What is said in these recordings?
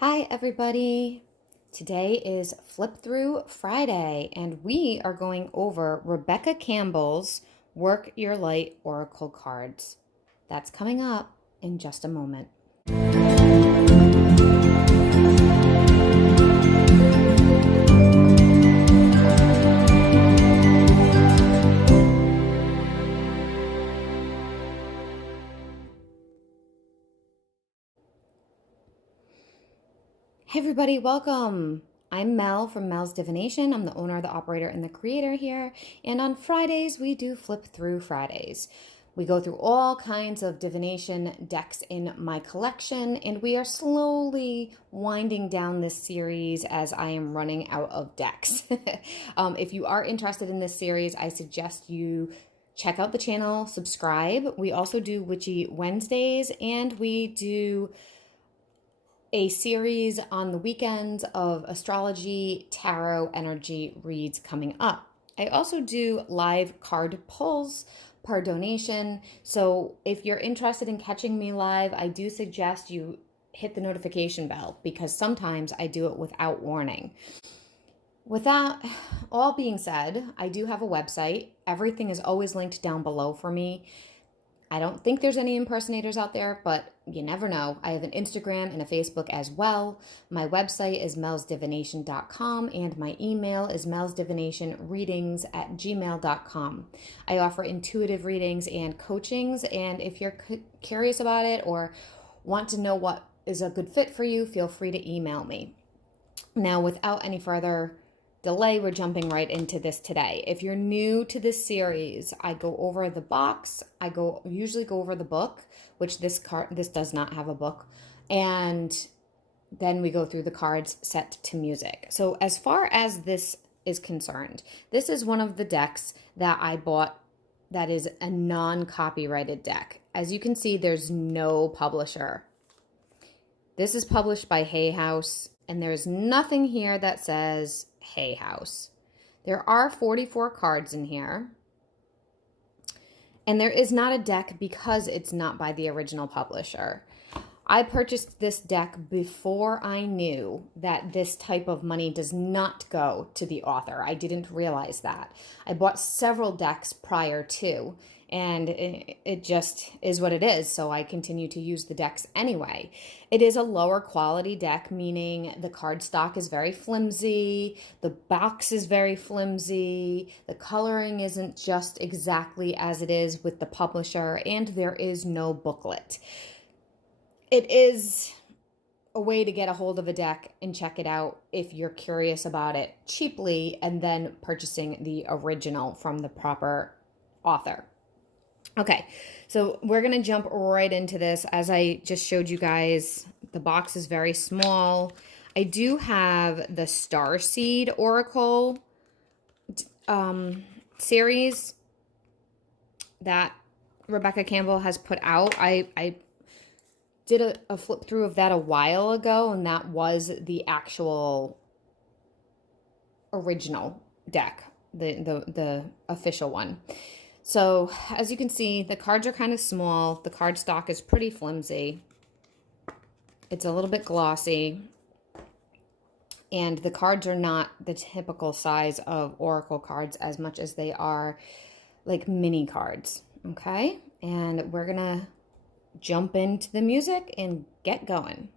Hi, everybody. Today is Flip Through Friday, and we are going over Rebecca Campbell's Work Your Light Oracle cards. That's coming up in just a moment. Hey, everybody, welcome. I'm Mel from Mel's Divination. I'm the owner, the operator, and the creator here. And on Fridays, we do Flip Through Fridays. We go through all kinds of divination decks in my collection, and we are slowly winding down this series as I am running out of decks. If you are interested in this series, I suggest you check out the channel, subscribe. We also do Witchy Wednesdays, and we do a series on the weekends of astrology, tarot, energy reads coming up. I also do live card pulls per donation. So if you're interested in catching me live, I do suggest you hit the notification bell because sometimes I do it without warning. With that all being said, I do have a website. Everything is always linked down below for me. I don't think there's any impersonators out there, but you never know. I have an Instagram and a Facebook as well. My website is melsdivination.com and my email is melsdivinationreadings@gmail.com. I offer intuitive readings and coachings, and if you're curious about it or want to know what is a good fit for you, feel free to email me. Now, without any further delay, we're jumping right into this today. If you're new to this series, I go over the box. I usually go over the book, which this does not have a book, and then we go through the cards set to music. So as far as this is concerned, this is one of the decks that I bought that is a non-copyrighted deck. As you can see, there's no publisher. This is published by Hay House, and there's nothing here that says Hay House. There are 44 cards in here, and there is not a deck because it's not by the original publisher. I purchased this deck before I knew that this type of money does not go to the author. I didn't realize that. I bought several decks prior to, and it just is what it is, so I continue to use the decks anyway. It is a lower quality deck, meaning the card stock is very flimsy, the box is very flimsy, the coloring isn't just exactly as it is with the publisher, and there is no booklet. It is a way to get a hold of a deck and check it out if you're curious about it cheaply, and then purchasing the original from the proper author. Okay, so we're going to jump right into this. As I just showed you guys, the box is very small. I do have the Starseed Oracle series that Rebecca Campbell has put out. I did a flip through of that a while ago, and that was the actual original deck, the official one. So as you can see, the cards are kind of small. The card stock is pretty flimsy. It's a little bit glossy. And the cards are not the typical size of Oracle cards as much as they are like mini cards. Okay? And we're going to jump into the music and get going.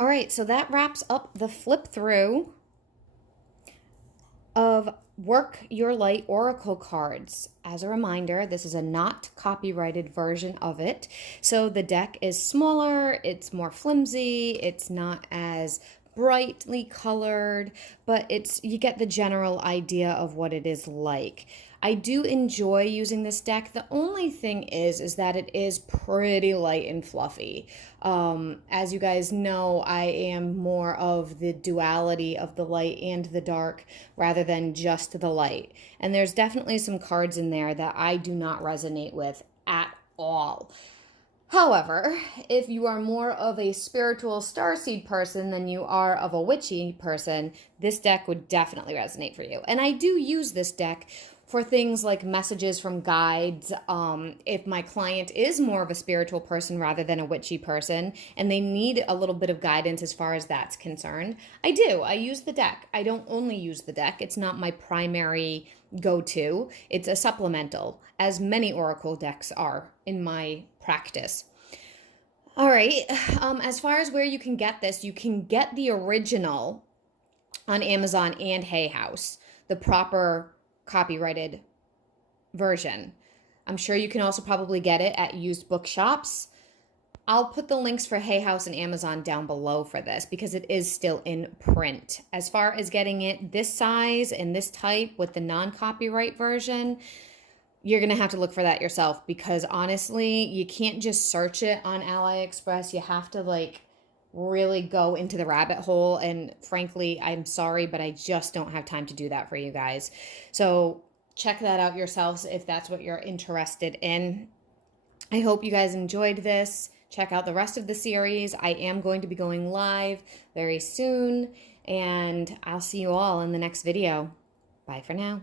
All right, so that wraps up the flip through of Work Your Light Oracle cards. As a reminder, this is a not copyrighted version of it. So the deck is smaller, it's more flimsy, it's not as brightly colored, but you get the general idea of what it is like. I do enjoy using this deck. The only thing is that it is pretty light and fluffy. As you guys know, I am more of the duality of the light and the dark rather than just the light. And there's definitely some cards in there that I do not resonate with at all. However, if you are more of a spiritual starseed person than you are of a witchy person, this deck would definitely resonate for you. And I do use this deck for things like messages from guides. If my client is more of a spiritual person rather than a witchy person, and they need a little bit of guidance as far as that's concerned, I do. I use the deck. I don't only use the deck. It's not my primary go-to. It's a supplemental, as many oracle decks are in my practice. All right, as far as where you can get this, you can get the original on Amazon and Hay House, the proper copyrighted version. I'm sure you can also probably get it at used bookshops. I'll put the links for Hay House and Amazon down below for this because it is still in print. As far as getting it this size and this type with the non-copyright version, you're going to have to look for that yourself because honestly, you can't just search it on AliExpress. You have to really go into the rabbit hole. And frankly, I'm sorry, but I just don't have time to do that for you guys. So check that out yourselves if that's what you're interested in. I hope you guys enjoyed this. Check out the rest of the series. I am going to be going live very soon, and I'll see you all in the next video. Bye for now.